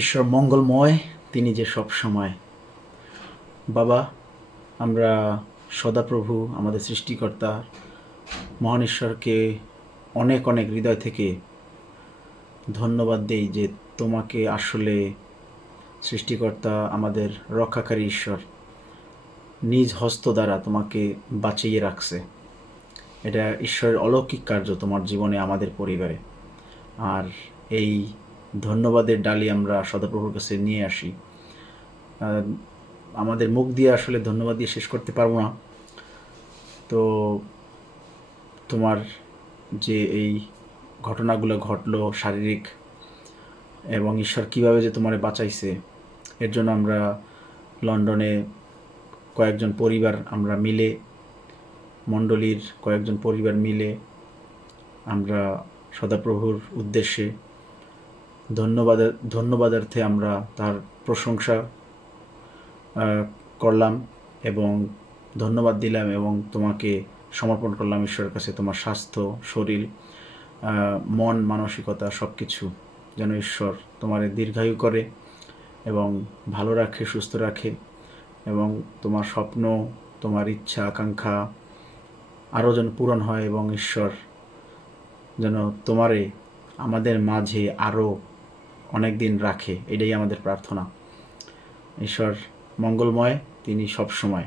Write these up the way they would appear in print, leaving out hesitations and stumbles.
ঈশ্বর মঙ্গলময়, তিনি যে সব সময়। বাবা, আমরা সদাপ্রভু আমাদের সৃষ্টিকর্তা মহান ঈশ্বরকে অনেক অনেক হৃদয় থেকে ধন্যবাদ দেই যে তোমাকে আসলে সৃষ্টিকর্তা আমাদের রক্ষাকারী ঈশ্বর নিজ হস্ত দ্বারা তোমাকে বাঁচিয়ে রাখছে। এটা ঈশ্বরের অলৌকিক কার্য তোমার জীবনে, আমাদের পরিবারে। আর এই ধন্যবাদের ডালি আমরা সদাপ্রভুর কাছে নিয়ে আসি। আমাদের মুখ দিয়ে আসলে ধন্যবাদ দিয়ে শেষ করতে পারবো না। তো তোমার যে এই ঘটনাগুলো ঘটলো শারীরিক, এবং ঈশ্বর কিভাবে যে তোমারে বাঁচাইছে, এর জন্য আমরা লন্ডনে কয়েকজন পরিবার আমরা মিলে, মণ্ডলীর কয়েকজন পরিবার মিলে আমরা সদাপ্রভুর উদ্দেশ্যে ধন্যবাদার্থে আমরা তার প্রশংসা করলাম এবং ধন্যবাদ দিলাম এবং তোমাকে সমর্পণ করলাম ঈশ্বরের কাছে। তোমার স্বাস্থ্য, শরীর, মন, মানসিকতা সব কিছু যেন ঈশ্বর তোমার দীর্ঘায়ু করে এবং ভালো রাখে, সুস্থ রাখে, এবং তোমার স্বপ্ন, তোমার ইচ্ছা আকাঙ্ক্ষা আরও যেন পূরণ হয়, এবং ঈশ্বর যেন তোমারে আমাদের মাঝে আরও অনেক দিন রাখে। এটাই আমাদের প্রার্থনা। ঈশ্বর মঙ্গলময়, তিনি সব সময়।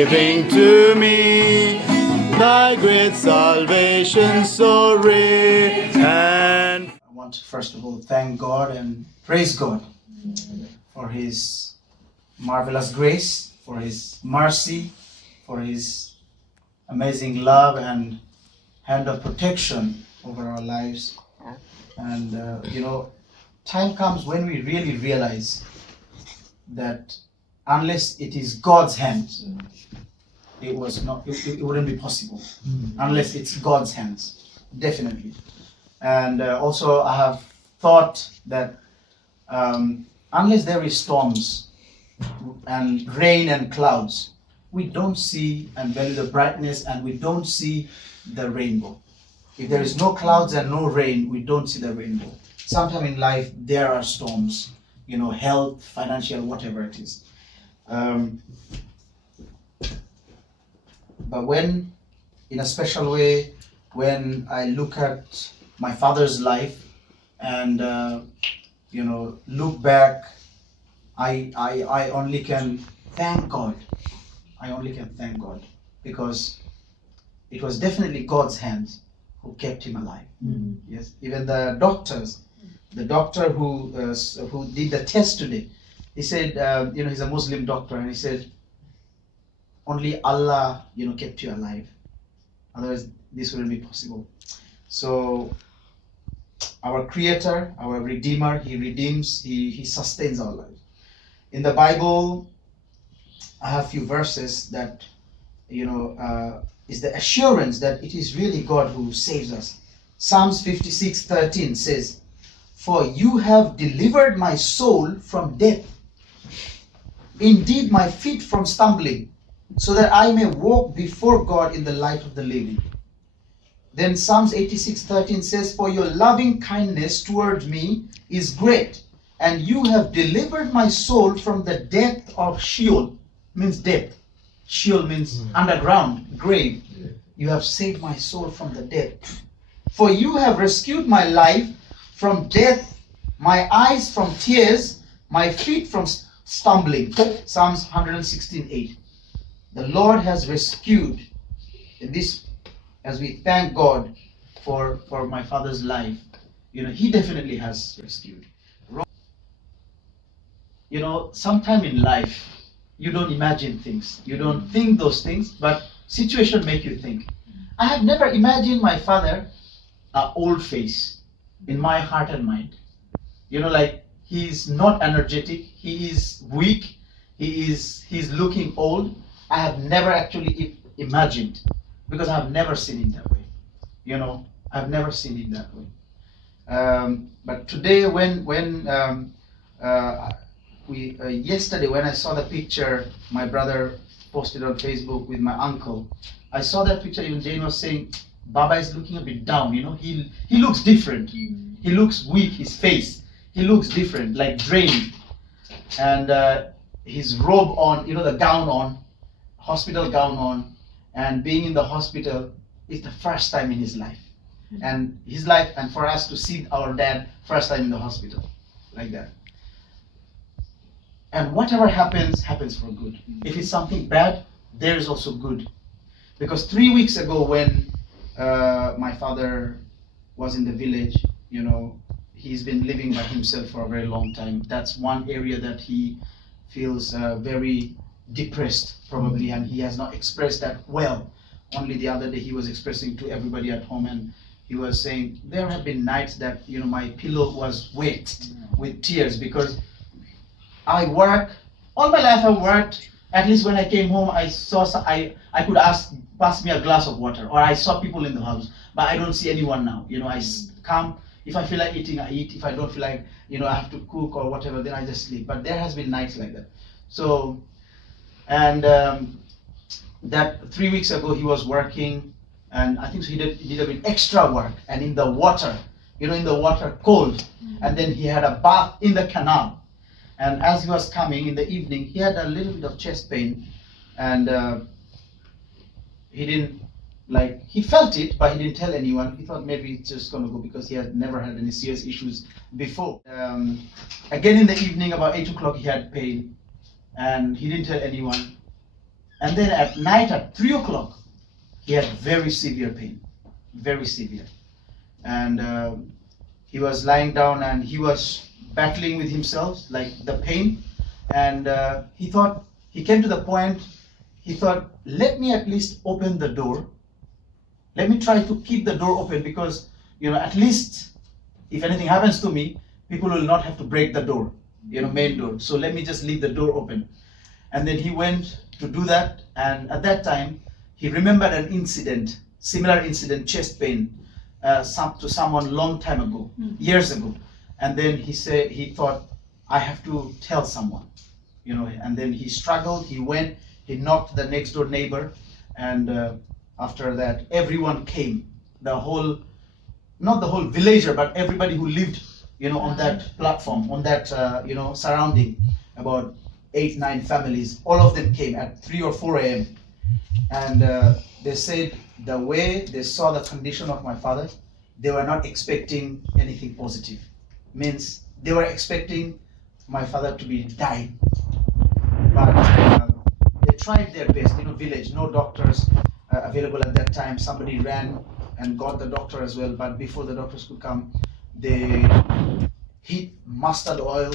Giving to me thy great salvation so rare. And I want to first of all thank God and praise God for His marvelous grace, for His mercy, for His amazing love and hand of protection over our lives. And time comes when we really realize that unless it is God's hands, it wouldn't be possible. Unless it's God's hands, definitely. And also I have thought that unless there is storms and rain and clouds, we don't see and value the brightness, and we don't see the rainbow. If there is no clouds and no rain, we don't see the rainbow. Sometime in life, there are storms, health, financial, whatever it is. But when, in a special way, when I look at my father's life and, look back, I only can thank God. I only can thank God, because it was definitely God's hands who kept him alive. Mm-hmm. Yes, even the doctor who did the test today, he said, he's a Muslim doctor, and he said, only Allah, kept you alive. Otherwise, this wouldn't be possible. So, our Creator, our Redeemer, He redeems, He sustains our lives. In the Bible, I have a few verses that, is the assurance that it is really God who saves us. Psalms 56:13 says, "For you have delivered my soul from death, indeed my feet from stumbling, so that I may walk before God in the light of the living." Then Psalms 86:13 says, "For your loving kindness toward me is great, and you have delivered my soul from the depth of Sheol." Means death. Sheol means underground, grave. Yeah. You have saved my soul from the death. "For you have rescued my life from death, my eyes from tears, my feet from stumbling." Psalms 116:8. The Lord has rescued this, as we thank God for my father's life. He definitely has rescued. Sometime in life, you don't imagine things. You don't think those things, but situation make you think. I have never imagined my father old face in my heart and mind. Like he's not energetic, he is weak, he's looking old. I have never actually imagined, because I have never seen him that way. I've never seen him that way. But today, yesterday when I saw the picture my brother posted on Facebook with my uncle, I saw that picture. Even Jane was saying, Baba is looking a bit down. He looks different. He looks weak. His face, he looks different, like drained, and his robe on, the gown on, hospital gown on, and being in the hospital is the first time in his life, and his life, and for us to see our dad first time in the hospital, like that. And whatever happens for good. If it's something bad, there is also good. Because 3 weeks ago, when my father was in the village, he's been living by himself for a very long time. That's one area that he feels very depressed, probably, and he has not expressed that well. Only the other day he was expressing to everybody at home, and he was saying, there have been nights that, my pillow was wet with tears, because I work, all my life I worked. At least when I came home, I could ask, pass me a glass of water, or I saw people in the house, but I don't see anyone now. I come, if I feel like eating, I eat. If I don't feel like, I have to cook or whatever, then I just sleep. But there has been nights like that. So, and that 3 weeks ago he was working, and I think he did a bit extra work, and in the water, in the water cold, and then he had a bath in the canal. And as he was coming in the evening, he had a little bit of chest pain, and he felt it, but he didn't tell anyone. He thought maybe it's just going to go, because he had never had any serious issues before. Again in the evening, about 8 o'clock, he had pain, and he didn't tell anyone. And then at night at 3 o'clock, he had very severe pain, very severe. And he was lying down, and he was battling with himself, like the pain, and he came to the point, he thought, let me at least open the door, let me try to keep the door open, because at least if anything happens to me, people will not have to break the door, main door, so let me just leave the door open. And then he went to do that, and at that time he remembered an incident, similar incident, chest pain, to someone long time ago, years ago. And then he thought, I have to tell someone, and then he struggled, he went, he knocked the next door neighbor, and after that everyone came. The whole, not the whole villager, but everybody who lived, on that platform, on that surrounding, about 8-9 families, all of them came at 3 or 4 a.m. and they said the way they saw the condition of my father, they were not expecting anything positive. Means they were expecting my father to be dying, but they tried their best. Village, no doctors available at that time. Somebody ran and got the doctor as well, but before the doctors could come, they heat mustard oil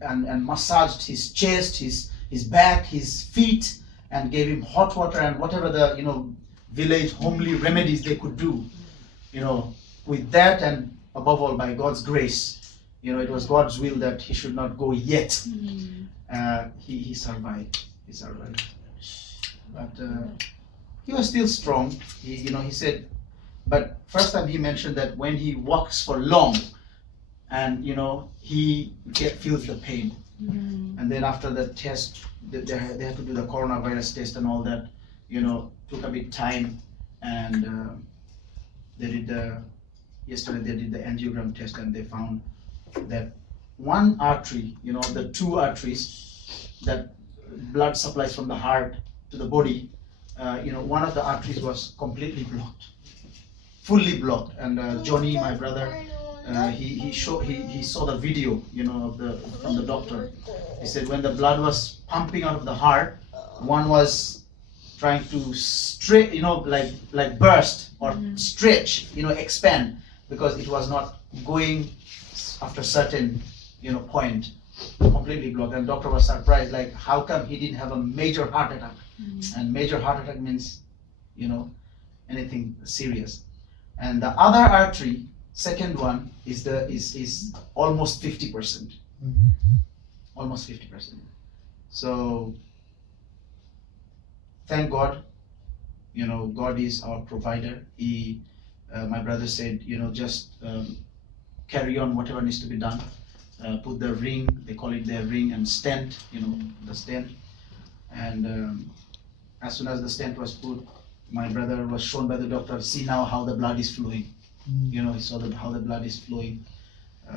and massaged his chest, his back, his feet, and gave him hot water and whatever the village homely remedies they could do. With that, and above all by God's grace, it was God's will that he should not go yet. He survived. He survived, but he was still strong. He said, but first time he mentioned that when he walks for long, and he feels the pain, and then after the test, they had to do the coronavirus test and all that. Took a bit time, and yesterday they did the angiogram test, and they found that one artery, the 2 arteries that blood supplies from the heart to the body, one of the arteries was completely blocked, fully blocked. And Johnny, my brother, he saw the video, from the doctor. He said when the blood was pumping out of the heart, one was trying to straight, like burst or stretch, expand, because it was not going after certain, point, completely blocked. And doctor was surprised, like how come he didn't have a major heart attack? And major heart attack means, anything serious. And the other artery, second one, is almost 50%. Almost 50%. So thank God, God is our provider. My brother said, just carry on whatever needs to be done. Put the ring, they call it their ring, and stent, the stent. And as soon as the stent was put, my brother was shown by the doctor, see now how the blood is flowing. He saw how the blood is flowing.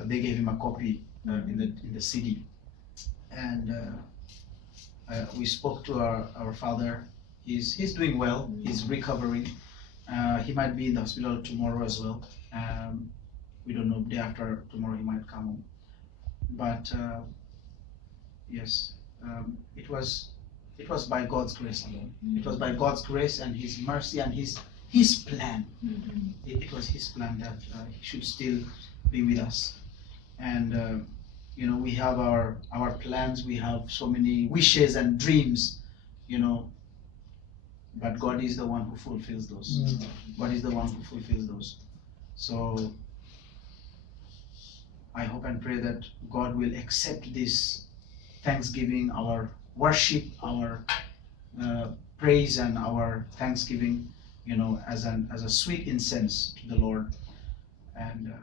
They gave him a copy in the CD. And we spoke to our father. He's doing well. He's recovering. He might be in the hospital tomorrow as well. We don't know. Day after tomorrow he might come home. But yes, it was by God's grace alone. It was by God's grace and His mercy and His plan. It was His plan that He should still be with us. And we have our plans. We have so many wishes and dreams. But God is the one who fulfills those. God is the one who fulfills those. So I hope and pray that God will accept this thanksgiving, our worship, our praise, and our thanksgiving, as a sweet incense to the Lord. And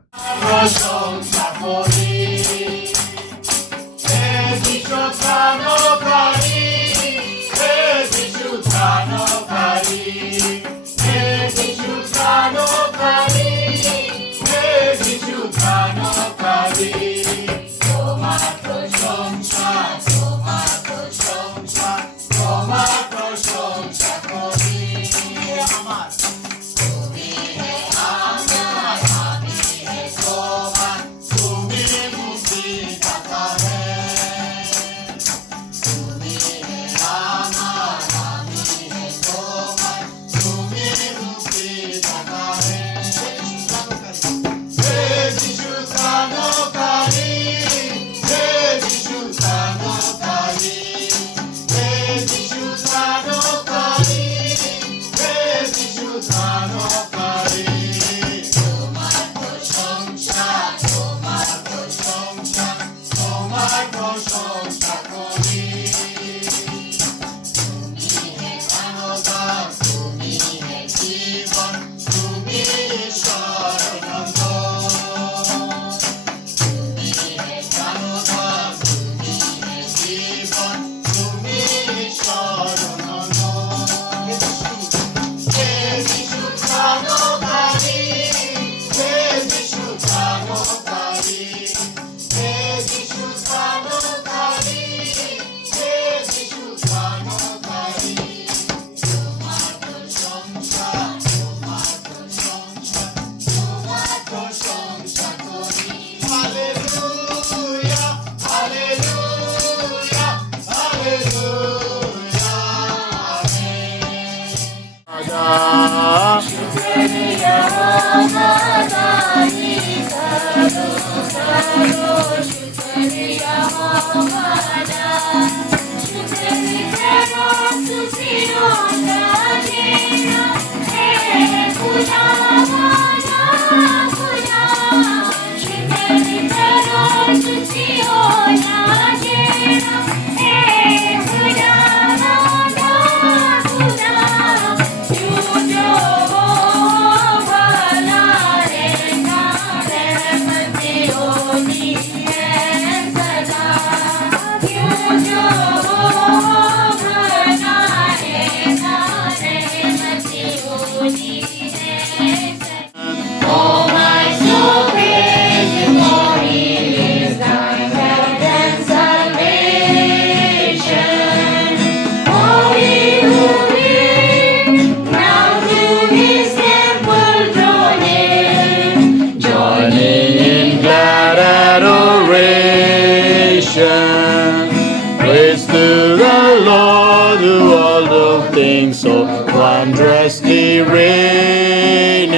Praise to the Lord who all the things so wondrously reigneth.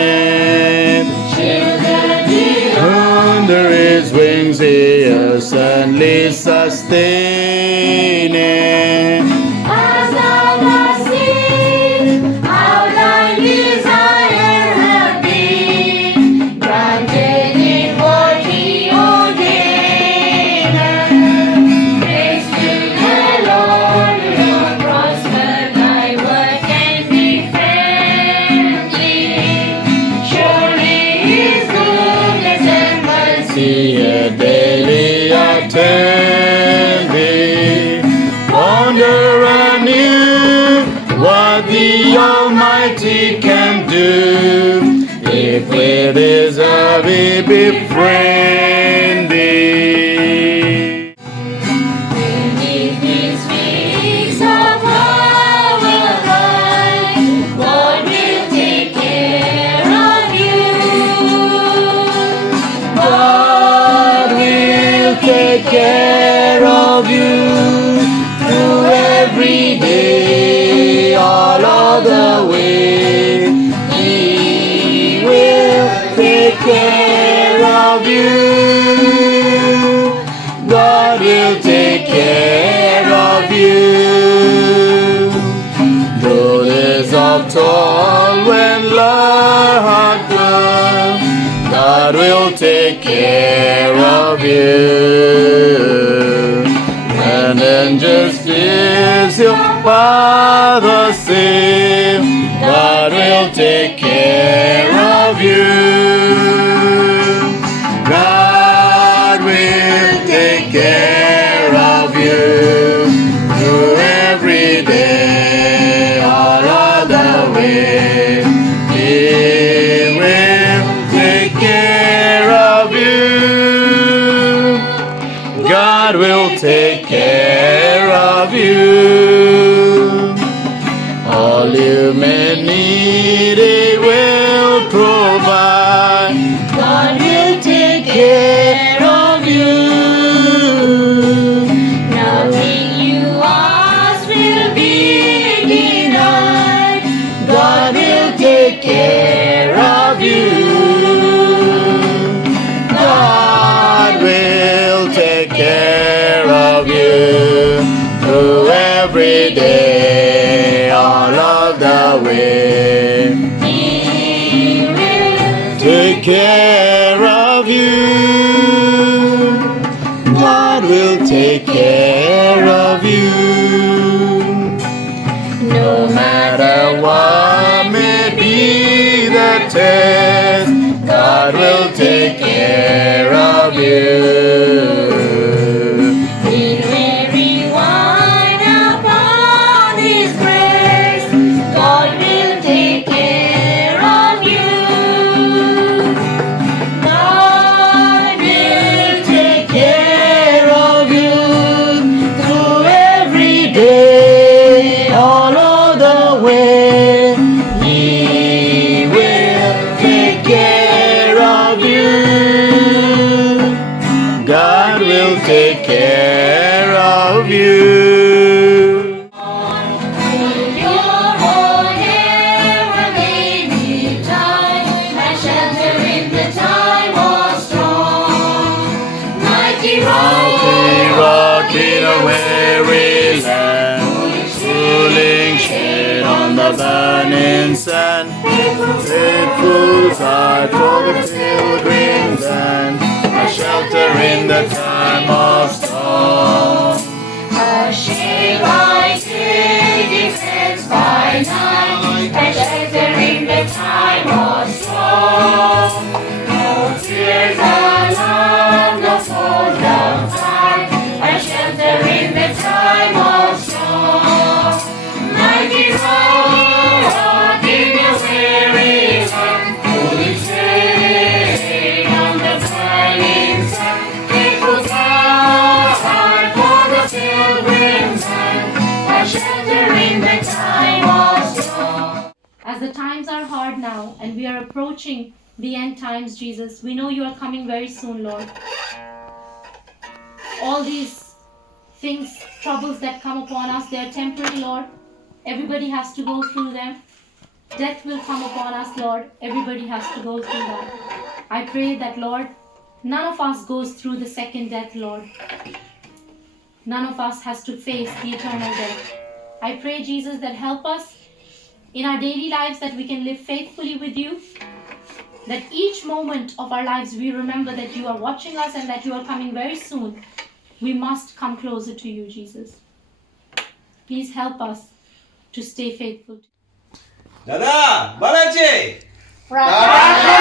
Under his wings he is certainly sustaineth. As thou dost see how thy desire hath been granted in what he ordaineth. Praise to the Lord, who doth prosper thy work and befriend thee. Surely his goodness and mercy Daily attend thee. Ponder anew what the Almighty can do, if with his love he befriend thee. beneath his wings of power high, God will take care of you. God will take care of you through every day, all of the way. He will take care of you. God will take care of you. Though days of toil when hard work, God will take care of you. And then just as your Father said, God will take care of you. God will take care of you through every day, all of the way. He will take care of you. God will take care of you. All you may need, he will provide. God will take care of you. Nothing you ask will be denied. God will take care of you. God will take care of you through every day, all of the way. He will Take care of you. God will take care of you. no matter what may be the test, God will take care of you. in weary wine upon his breast, God will take care of you. God will take care of you Through every day, all of the way, He will take care of you. God will take care of you. Your whole an instant. Faithful God for the pilgrim's land, a shelter in the time of storm. A shade by day, defense by night, a shelter in the time of storm. No tears alarm, no foes of fight, a shelter in the time of storm. Mighty rock in the weary land, holy shade on the burning sun. Faithful God for the pilgrim's land, a shelter in the time of storm. As the times are hard now and we are approaching the end times, Jesus, we know you are coming very soon, Lord. All these things, troubles that come upon us, they are temporary, Lord. Everybody has to go through them. Death will come upon us, Lord. Everybody has to go through that. I pray that, Lord, none of us goes through the second death, Lord. None of us has to face the eternal death. I pray, Jesus, that help us in our daily lives, that we can live faithfully with you, that each moment of our lives we remember that you are watching us and that you are coming very soon. We must come closer to you, Jesus. Please help us to stay faithful. দাদা ভালো আছে Prakash